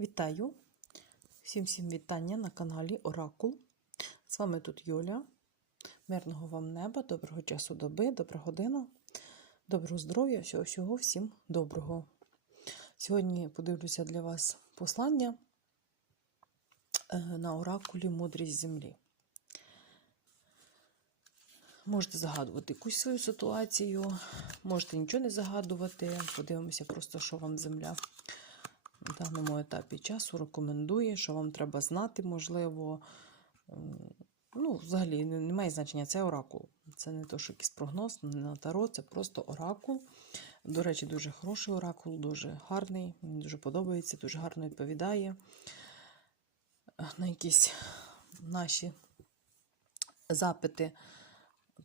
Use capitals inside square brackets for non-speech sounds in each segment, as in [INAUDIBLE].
Вітаю! Всім всім вітання на каналі Оракул. З вами тут Юля. Мирного вам неба, доброго часу доби, добра година, доброго здоров'я, всього всього всім доброго. Сьогодні подивлюся для вас послання е, на оракулі Мудрість землі. Можете загадувати якусь свою ситуацію, можете нічого не загадувати. Подивимося просто, що вам земля на даному етапі часу рекомендує, що вам треба знати, можливо. Ну, взагалі, не не має значення, це оракул. Це не то, що якийсь прогноз, не на таро, це просто оракул. До речі, дуже хороший оракул, дуже гарний, мені дуже подобається, дуже гарно відповідає на якісь наші запити.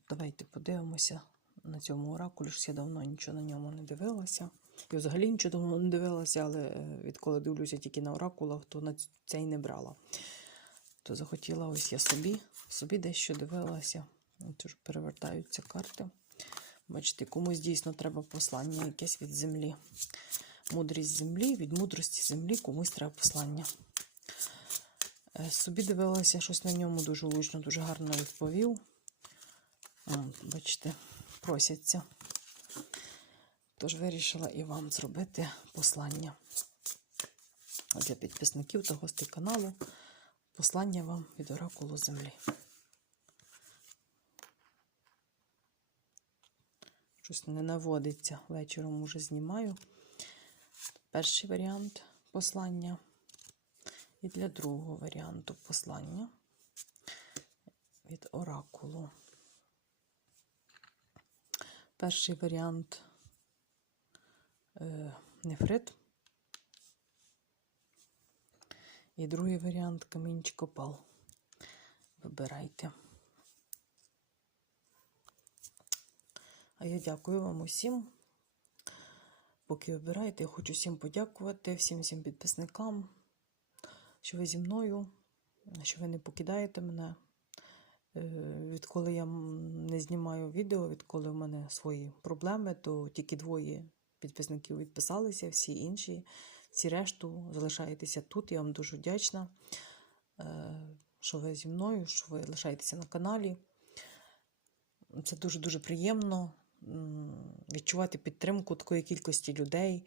Давайте подивимося на цьому оракулі, що я давно нічого на ньому не дивилася. Я взагалі нічого не дивилася, але е, відколи дивлюся тільки на оракулах, то на це й не брала. То захотіла ось я собі, собі дещо дивилася. Тож перевертаються карти. Бачите, комусь дійсно треба послання якесь від землі. Мудрість землі, від мудрості землі комусь треба послання. Е, Собі дивилася щось на ньому дуже лучно, дуже гарно відповів. Бачите, просяться. Тож вирішила і вам зробити послання для підписників та гостей каналу. Послання вам від оракулу землі. Щось не наводиться. Вечором уже знімаю. Перший варіант послання. І для другого варіанту послання від оракулу. Перший варіант нефрит. І другий варіант камінчик опал. Вибирайте. А я дякую вам усім. Поки вибираєте, я хочу всім подякувати, всім всім підписникам, що ви зі мною, що ви не покидаєте мене. Е, Відколи я не знімаю відео, відколи в мене свої проблеми, то тільки двоє підписників відписалися, всі інші, всі решту залишаєтеся тут. Я вам дуже вдячна, е, що ви зі мною, що ви лишаєтеся на каналі. Це дуже-дуже приємно відчувати підтримку такої кількості людей,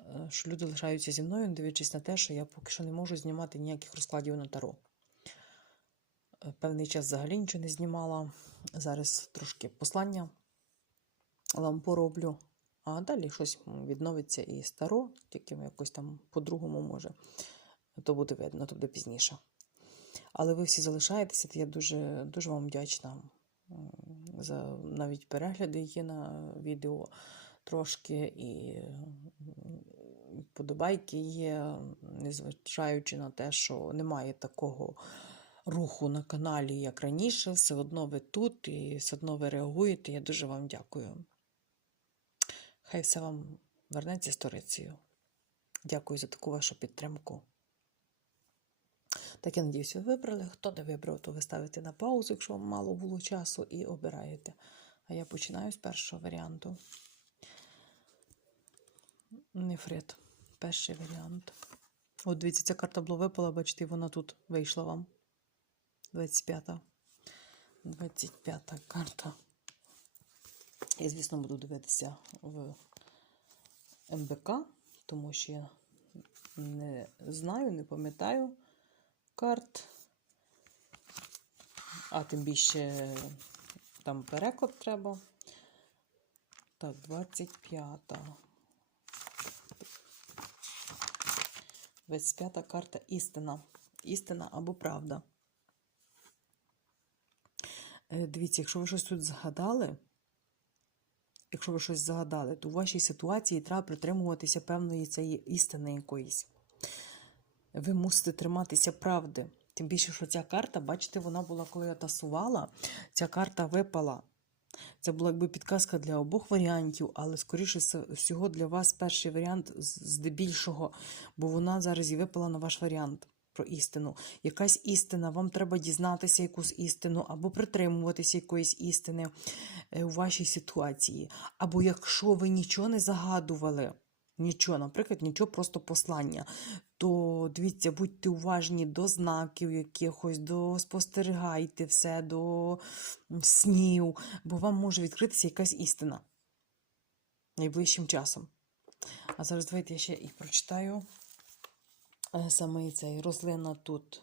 е, що люди лишаються зі мною, дивлячись на те, що я поки що не можу знімати ніяких розкладів на таро. Е, Певний час взагалі нічого не знімала. Зараз трошки послання вам пороблю. А далі щось відновиться і старо, тільки якось там по-другому може. То буде видно, то буде пізніше. Але ви всі залишаєтеся, то я дуже, дуже вам вдячна за навіть перегляди є на відео трошки, і подобайки є, незважаючи на те, що немає такого руху на каналі, як раніше, все одно ви тут і все одно ви реагуєте. Я дуже вам дякую. Хай все вам вернеться сторицею. Дякую за таку вашу підтримку. Так, я надіюсь, ви вибрали. Хто не вибрав, то ви ставите на паузу, якщо вам мало було часу, і обираєте. А я починаю з першого варіанту. Нефрит. Перший варіант. От дивіться, ця карта була випала, бачите, вона тут вийшла вам. 25-та. 25-та карта. Я, звісно, буду дивитися в МБК, тому що я не знаю, не пам'ятаю карт. А тим більше там переклад треба. Так, 25-та. 25-та карта істина. Істина або правда. Е, Дивіться, якщо ви щось тут згадали, якщо ви щось згадали, то у вашій ситуації треба притримуватися певної цієї істини якоїсь. Ви мусите триматися правди. Тим більше, що ця карта, бачите, вона була, коли я тасувала, ця карта випала. Це була якби підказка для обох варіантів, але, скоріше всього, для вас перший варіант здебільшого, бо вона зараз і випала на ваш варіант про істину. Якась істина, вам треба дізнатися якусь істину, або притримуватися якоїсь істини е, у вашій ситуації. Або якщо ви нічого не загадували, Нічого, наприклад, нічого, просто послання. То дивіться, будьте уважні до знаків якихось, до спостерігайте все, до снів, бо вам може відкритися якась істина найближчим часом. А зараз давайте я ще і прочитаю саме цей рослина тут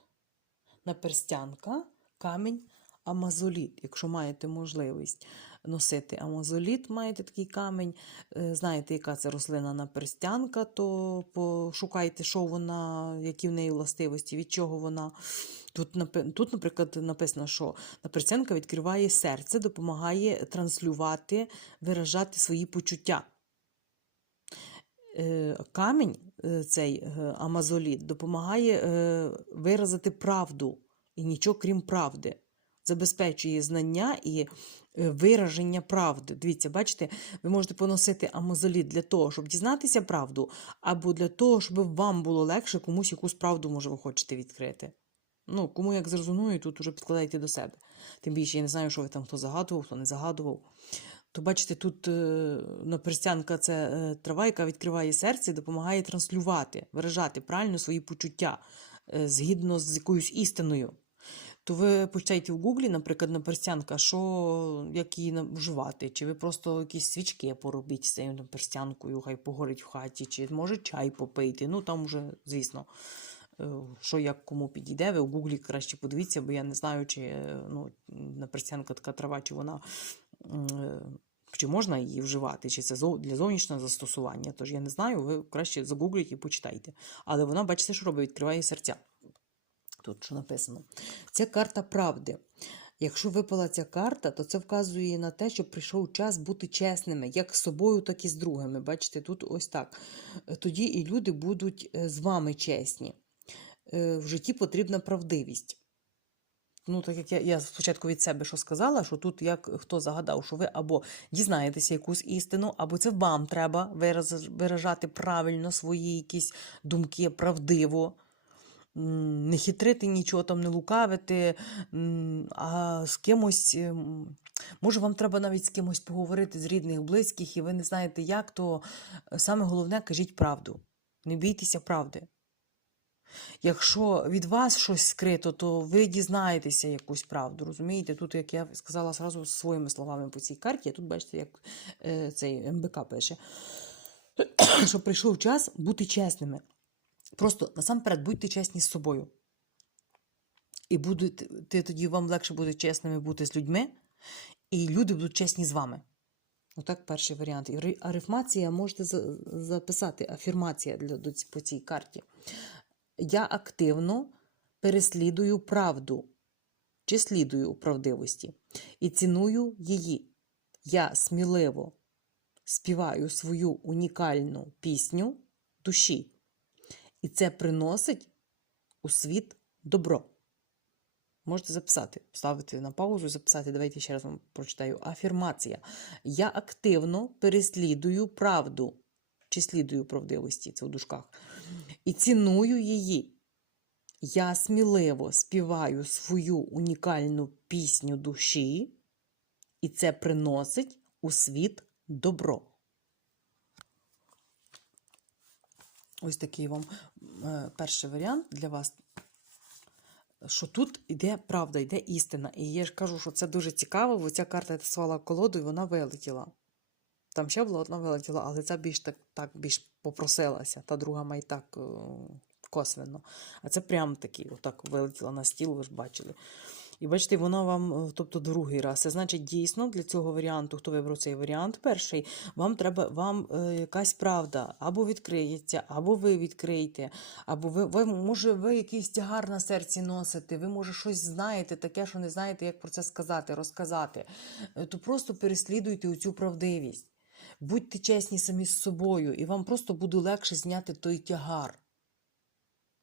наперстянка, камінь амазоліт, якщо маєте можливість носити амазоліт, маєте такий камінь, е, знаєте, яка це рослина наперстянка, то пошукайте, що вона, які в неї властивості, від чого вона. Тут, тут, наприклад, написано, що наперстянка відкриває серце, допомагає транслювати, виражати свої почуття. Е, Камінь, е, цей е, амазоліт, допомагає е, виразити правду і нічого крім правди. Забезпечує знання і е, вираження правди. Дивіться, бачите, ви можете поносити амазоліт для того, щоб дізнатися правду, або для того, щоб вам було легше комусь якусь правду, може, ви хочете відкрити. Ну, кому як зрозуміє, тут уже підкладайте до себе. Тим більше я не знаю, що ви там хто загадував, хто не загадував. То бачите, тут е, наперстянка це е, трава, яка відкриває серце і допомагає транслювати, виражати правильно свої почуття е, згідно з якоюсь істиною. То ви почитайте в гуглі, наприклад, наперстянка, що як її вживати, чи ви просто якісь свічки поробіть з цією наперстянкою, хай погорить в хаті, чи може чай попийте. Ну там вже, звісно, що як кому підійде. Ви в гуглі краще подивіться, бо я не знаю, чи ну, наперстянка така трава, чи вона. Е, Чи можна її вживати, чи це для зовнішнього застосування? Тож я не знаю, ви краще загугліть і почитайте. Але вона, бачите, що робить, відкриває серця. Тут що написано. Це карта правди. Якщо випала ця карта, то це вказує на те, що прийшов час бути чесними, як з собою, так і з другими. Бачите, тут ось так. Е, Тоді і люди будуть е, з вами чесні. В житті потрібна правдивість. Ну, так як я, я спочатку від себе що сказала, що тут як хто загадав, що ви або дізнаєтеся якусь істину, або це вам треба виражати правильно свої якісь думки правдиво. Не хитрити нічого там, не лукавити, а з кимось, ем, може, вам треба навіть з кимось поговорити з рідних, близьких, і ви не знаєте як, то е, саме головне кажіть правду. Не бійтеся правди. Якщо від вас щось скрито, то ви дізнаєтеся якусь правду. Розумієте? Тут, як я сказала зразу своїми словами по цій карті, тут бачите, як е, цей МБК пише, [CLEARS THROAT] що прийшов час бути чесними. Просто насамперед будьте чесні з собою. І будете, тоді вам легше буде чесними бути з людьми, і люди будуть чесні з вами. Отак перший варіант. Арифмація можете записати, афірмація для, до по цій карті. Я активно переслідую правду чи слідую правдивості і ціную її. Я сміливо співаю свою унікальну пісню душі, і це приносить у світ добро. Можете записати, ставити на паузу записати. Давайте ще раз вам прочитаю. Афірмація. Я активно переслідую правду чи слідую правдивості, це в дужках, і ціную її. Я сміливо співаю свою унікальну пісню душі, і це приносить у світ добро. Ось такий вам е, перший варіант для вас що тут йде правда, йде істина. І я ж кажу, що це дуже цікаво, бо ця карта тасувала колоду, і вона вилетіла. Там ще одна вилетіла, але ця більш так, так більш попросилася, та друга має так е, косвенно. А це прям таки, отак вилетіла на стіл, ви ж бачили. І бачите, вона вам, е, тобто другий раз. Це значить, дійсно для цього варіанту, хто вибрав цей варіант перший, вам треба вам е, якась правда або відкриється, або ви відкриєте, або ви, ви, може, ви якийсь тягар на серці носите, ви, може, щось знаєте, таке, що не знаєте, як про це сказати, розказати. Е, То просто переслідуйте оцю правдивість. Будьте чесні самі з собою, і вам просто буде легше зняти той тягар.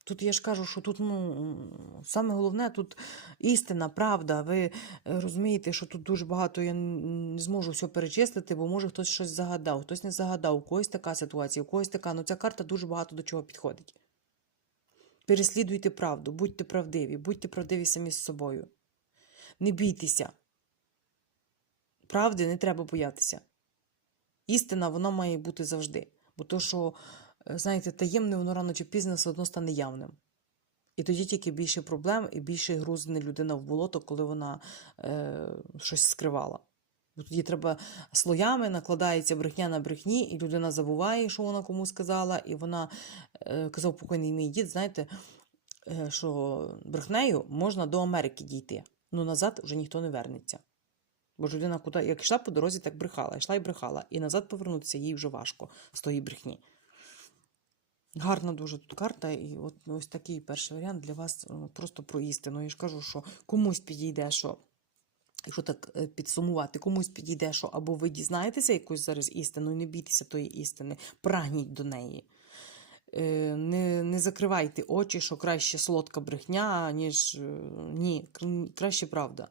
Тут я ж кажу, що тут ну, саме головне тут істина, правда. Ви е, розумієте, що тут дуже багато я не зможу все перечислити, бо може хтось щось загадав, хтось не загадав, у когось така ситуація, у когось така. Ну ця карта дуже багато до чого підходить. Переслідуйте правду, будьте правдиві, будьте правдиві самі з собою. Не бійтеся. Правди не треба боятися. Істина, вона має бути завжди. Бо то, що, е, знаєте, таємне, воно рано чи пізно все одно стане явним. І тоді тільки більше проблем і більше грузне людина в болото, коли вона е, щось скривала. Бо тоді треба слоями накладається брехня на брехні, і людина забуває, що вона кому сказала, і вона е, казав покойний мій дід, знаєте, е, що брехнею можна до Америки дійти. Ну назад вже ніхто не вернеться. Бо ж людина, куди, як йшла по дорозі, так брехала, йшла і брехала. І назад повернутися їй вже важко з тої брехні. Гарна дуже тут карта, і от ось такий перший варіант для вас ну, просто про істину. Я ж кажу, що комусь підійде, що, якщо так е, підсумувати, комусь підійде, що або ви дізнаєтеся якусь зараз істину, і не бійтеся тої істини, прагніть до неї. Е, Не, не закривайте очі, що краще солодка брехня, ніж е, ні, краще правда.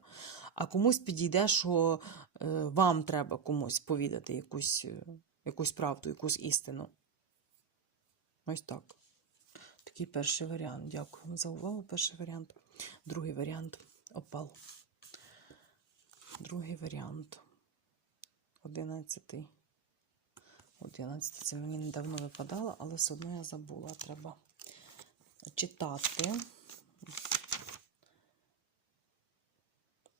А комусь підійде, що е, вам треба комусь повідати якусь, е, якусь правду, якусь істину. Ось так. Такий перший варіант. Дякую вам за увагу. Перший варіант. Другий варіант опал. Другий варіант. Одинадцятий. Одинадцятий. Це мені недавно випадало, але все одно я забула. Треба читати.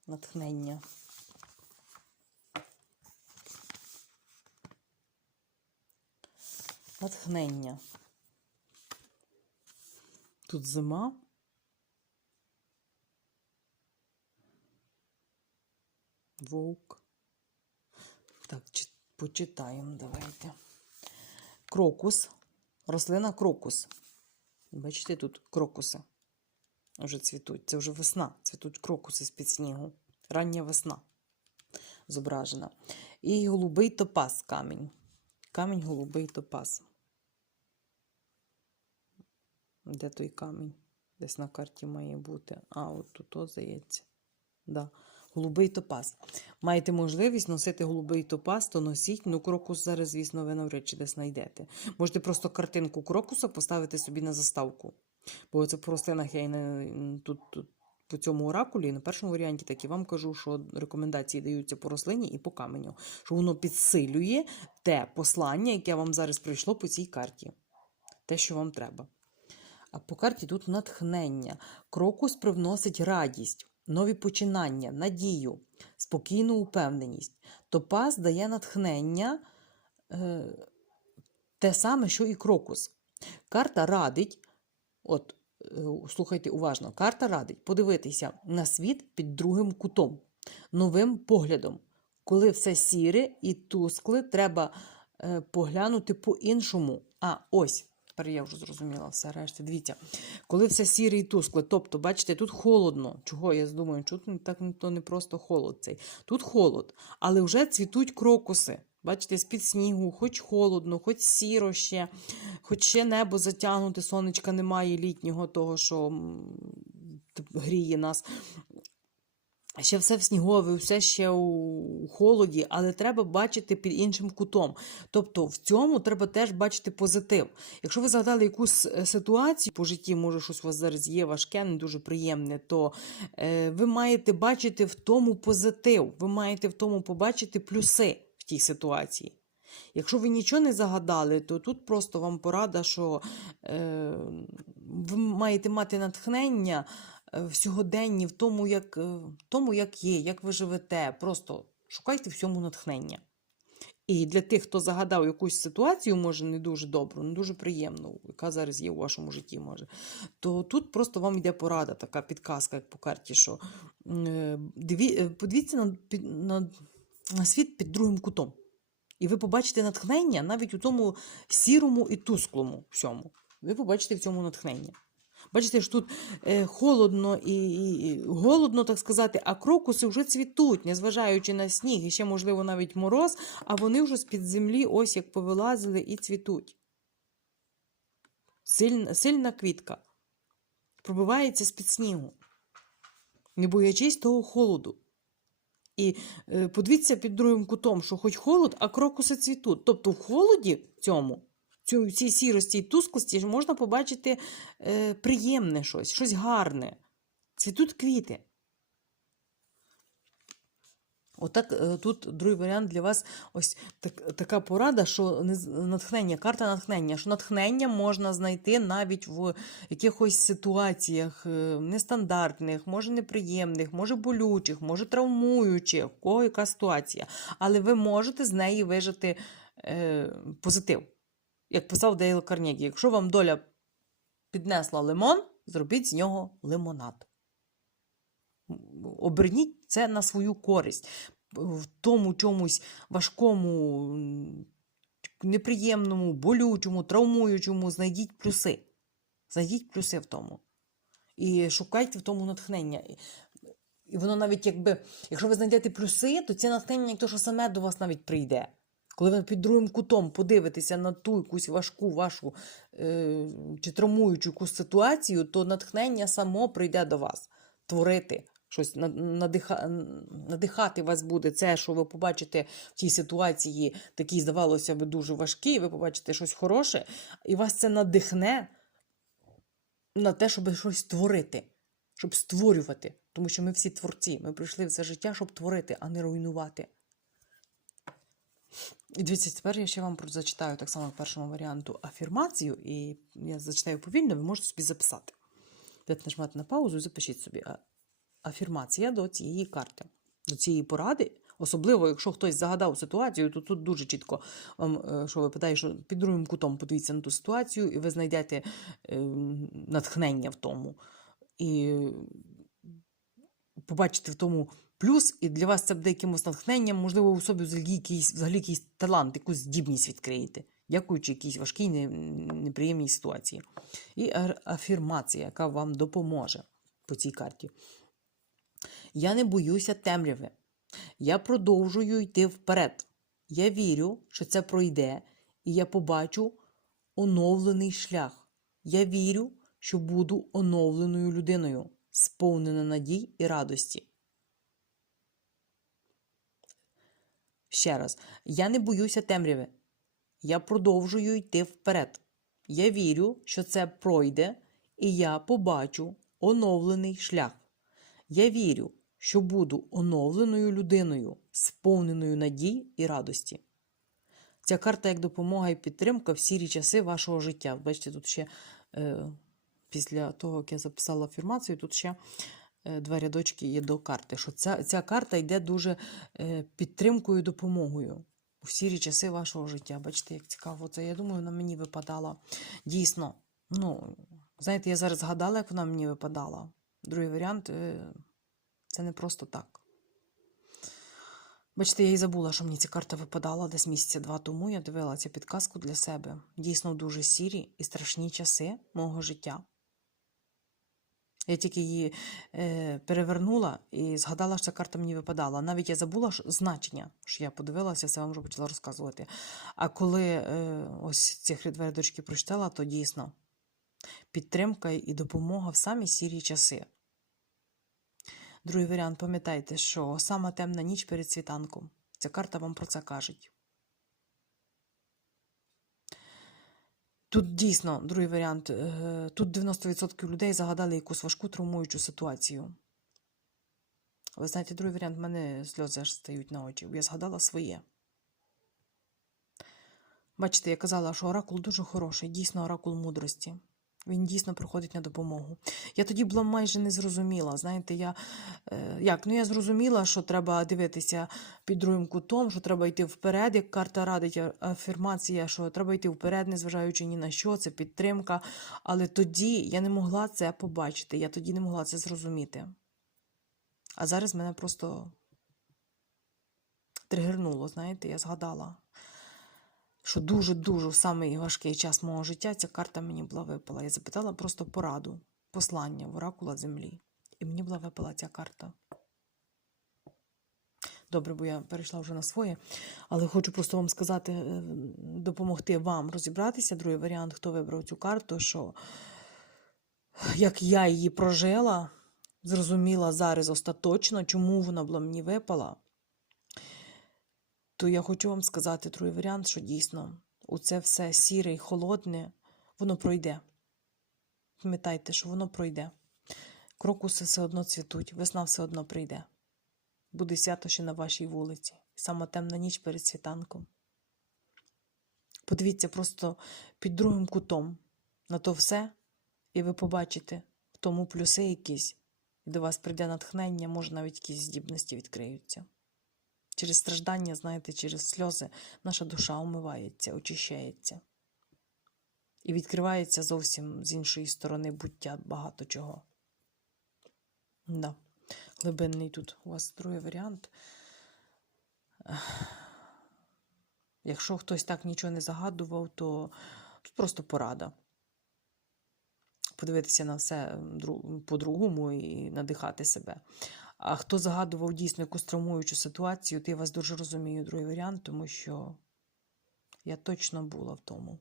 Натхнення. Натхнення. Тут зима. Вовк. Так, почитаємо давайте. Крокус. Рослина крокус. Бачите, тут крокуси. Вже цвітуть. Це вже весна. Цвітуть крокуси з-під снігу. Рання весна зображена. І голубий топаз камінь. Камінь голубий топаз. Де той камінь? Десь на карті має бути. А, от тут, о, здається. Да. Голубий топаз. Маєте можливість носити голубий топаз, то носіть. Ну, крокус зараз, звісно, ви навряд чи десь знайдете. Можете просто картинку крокуса поставити собі на заставку. Бо це по рослинах не, тут, тут по цьому оракулі, на першому варіанті, так і вам кажу, що рекомендації даються по рослині і по каменю, що воно підсилює те послання, яке вам зараз прийшло по цій карті. Те, що вам треба. А по карті тут натхнення. Крокус привносить радість, нові починання, надію, спокійну упевненість. Топаз дає натхнення е, те саме, що і крокус. Карта радить, от, е, слухайте уважно, карта радить подивитися на світ під другим кутом, новим поглядом. Коли все сіре і тускле, треба е, поглянути по-іншому. А, ось. Тепер я вже зрозуміла все решта. Дивіться, коли все сіре і тускле, тобто, бачите, тут холодно. Чого я думаю, що тут так то не просто холод цей. Тут холод, але вже цвітуть крокуси. Бачите, з-під снігу, хоч холодно, хоч сіро ще, хоч ще небо затягнуте, сонечка немає літнього, того, що гріє нас. Ще все в снігові, все ще у холоді, але треба бачити під іншим кутом. Тобто в цьому треба теж бачити позитив. Якщо ви згадали якусь е, ситуацію по житті, може, щось у вас зараз є важке, не дуже приємне, то е, ви маєте бачити в тому позитив, ви маєте в тому побачити плюси в тій ситуації. Якщо ви нічого не загадали, то тут просто вам порада, що е, ви маєте мати натхнення е, в сьогоденні, в тому, як, е, в тому, як є, як ви живете. Просто шукайте всьому натхнення. І для тих, хто загадав якусь ситуацію, може, не дуже добру, не дуже приємну, яка зараз є у вашому житті, може, то тут просто вам йде порада, така підказка, як по карті, що е, диві, подивіться на, на, на світ під другим кутом. І ви побачите натхнення навіть у тому сірому і тусклому всьому. Ви побачите в цьому натхнення. Бачите, що тут е, холодно і, і, голодно, так сказати, а крокуси вже цвітуть, незважаючи на сніг, і ще, можливо, навіть мороз, а вони вже з-під землі ось як повилазили і цвітуть. Сильна, сильна квітка пробивається з-під снігу, не боячись того холоду. І е, подивіться під другим кутом, що хоч холод, а крокуси цвітуть. Тобто в холоді цьому, цю- цій сірості і тусклості можна побачити е, приємне щось, щось гарне. Цвітуть квіти. Отак е, тут другий варіант для вас ось так, така порада, що натхнення, карта натхнення, що натхнення можна знайти навіть в якихось ситуаціях е, нестандартних, може неприємних, може болючих, може травмуючих, в кого яка ситуація. Але ви можете з неї вижити е, позитив. Як писав Дейл Карнегі, якщо вам доля піднесла лимон, зробіть з нього лимонад. Оберніть це на свою користь. В тому чомусь важкому, неприємному, болючому, травмуючому знайдіть плюси. Знайдіть плюси в тому. І шукайте в тому натхнення. І- воно навіть якби, якщо ви знайдете плюси, то це натхнення, як то, що саме до вас навіть прийде. Коли ви під другим кутом подивитеся на ту якусь важку вашу е, чи травмуючу якусь ситуацію, то натхнення само прийде до вас творити. Щось надиха, надихати вас буде це, що ви побачите в тій ситуації, такій, здавалося би, дуже важкій, ви побачите щось хороше, і вас це надихне на те, щоб щось творити, щоб створювати. Тому що ми всі творці. Ми прийшли в це життя, щоб творити, а не руйнувати. І дивіться, тепер я ще вам зачитаю так само в першому варіанту афірмацію, і я зачитаю повільно, ви можете собі записати. Дайте нажмати на паузу і запишіть собі афірмація до цієї карти, до цієї поради. Особливо, якщо хтось загадав ситуацію, то тут дуже чітко вам, е, що ви питаєте, що під другим кутом подивіться на ту ситуацію, і ви знайдете е, натхнення в тому. І побачите в тому плюс, і для вас це буде якимось натхненням, можливо, у собі взагалі якийсь, взагалі якийсь талант, якусь здібність відкриєте, дякуючи якійсь важкій, не- неприємній ситуації. І афірмація, яка вам допоможе по цій карті. Я не боюся темряви. Я продовжую йти вперед. Я вірю, що це пройде, і я побачу оновлений шлях. Я вірю, що буду оновленою людиною, сповнена надій і радості. Ще раз, я не боюся темряви. Я продовжую йти вперед. Я вірю, що це пройде, і я побачу оновлений шлях. Я вірю, що буду оновленою людиною, сповненою надій і радості. Ця карта як допомога і підтримка в сірі часи вашого життя. Бачите, тут ще е, після того, як я записала афірмацію, тут ще е, два рядочки є до карти. Що ця, ця карта йде дуже е, підтримкою і допомогою у сірі часи вашого життя. Бачите, як цікаво це. Я думаю, вона мені випадала. Дійсно, ну, знаєте, я зараз згадала, як вона мені випадала. Другий варіант е, це не просто так. Бачите, я і забула, що мені ця карта випадала десь місяця два тому. Я дивила цю підказку для себе. Дійсно, дуже сірі і страшні часи мого життя. Я тільки її е, перевернула і згадала, що ця карта мені випадала. Навіть я забула що, значення, що я подивилася, все вам вже почала розказувати. А коли е, ось ці дві прочитала, то дійсно підтримка і допомога в самі сірі часи. Другий варіант, пам'ятайте, що сама темна ніч перед світанком. Ця карта вам про це каже. Тут дійсно, другий варіант, е, тут 90% людей загадали якусь важку травмуючу ситуацію. Ви знаєте, другий варіант, в мене сльози аж стають на очі. Я згадала своє. Бачите, я казала, що оракул дуже хороший, дійсно оракул мудрості. Він дійсно приходить на допомогу. Я тоді була майже не зрозуміла. Знаєте, я е, як? Ну я зрозуміла, що треба дивитися під другим кутом, що треба йти вперед, як карта радить афірмація, що треба йти вперед, незважаючи ні на що, це підтримка. Але тоді я не могла це побачити, я тоді не могла це зрозуміти. А зараз мене просто тригернуло, знаєте, я згадала що дуже-дуже в самий важкий час мого життя ця карта мені була випала. Я запитала просто пораду, послання в оракула землі. І мені була випала ця карта. Добре, бо я перейшла вже на своє, але хочу просто вам сказати, е, допомогти вам розібратися. Другий варіант, хто вибрав цю карту, що як я її прожила, зрозуміла зараз остаточно, чому вона була мені випала то я хочу вам сказати другий варіант, що дійсно у це все сіре і холодне, воно пройде. Пам'ятайте, що воно пройде. Крокуси все одно цвітуть, весна все одно прийде. Буде свято ще на вашій вулиці. Сама темна ніч перед світанком. Подивіться просто під другим кутом на то все, і ви побачите в тому плюси якісь, і до вас прийде натхнення, може навіть якісь здібності відкриються. Через страждання, знаєте, через сльози наша душа омивається, очищається. І відкривається зовсім з іншої сторони буття багато чого. Да. Глибинний тут у вас другий варіант. Якщо хтось так нічого не загадував, то тут просто порада. Подивитися на все по-другому і надихати себе. А хто загадував дійсно якусь травмуючу ситуацію, то я вас дуже розумію, другий варіант, тому що я точно була в тому.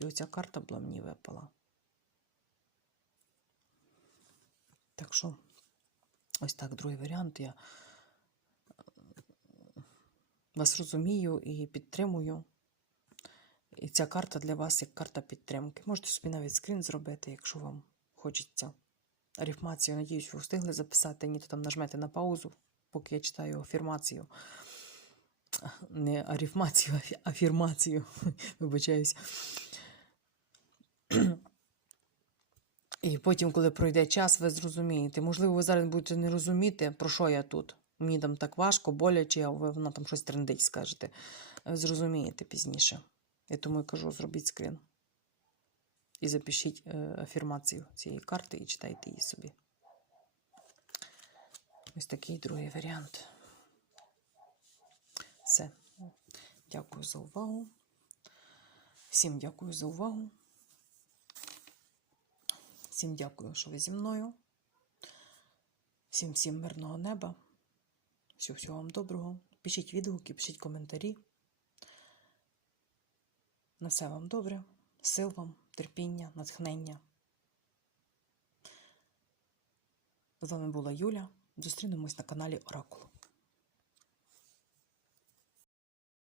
І оця карта була мені випала. Так що, ось так, другий варіант. Я вас розумію і підтримую. І ця карта для вас як карта підтримки. Можете собі навіть скрін зробити, якщо вам хочеться. Арифмацію, надіюсь, ви встигли записати, ні, то там нажмете на паузу, поки я читаю афірмацію. Не арифмацію, а афірмацію. [LAUGHS] Вибачаюсь. І потім, коли пройде час, ви зрозумієте. Можливо, ви зараз будете не розуміти, про що я тут. Мені там так важко, боляче, а ви вона там щось трендить, скажете. Ви зрозумієте пізніше. Я тому і кажу, зробіть скрін. І запишіть е, афірмацію цієї карти і читайте її собі. Ось такий другий варіант. Все. Дякую за увагу. Всім дякую за увагу. Всім дякую, що ви зі мною. Всім всім мирного неба. Всього всього вам доброго. Пишіть відгуки, пишіть коментарі. На все вам добре. Сил вам, терпіння, натхнення. З вами була Юля. Зустрінемось на каналі Оракул.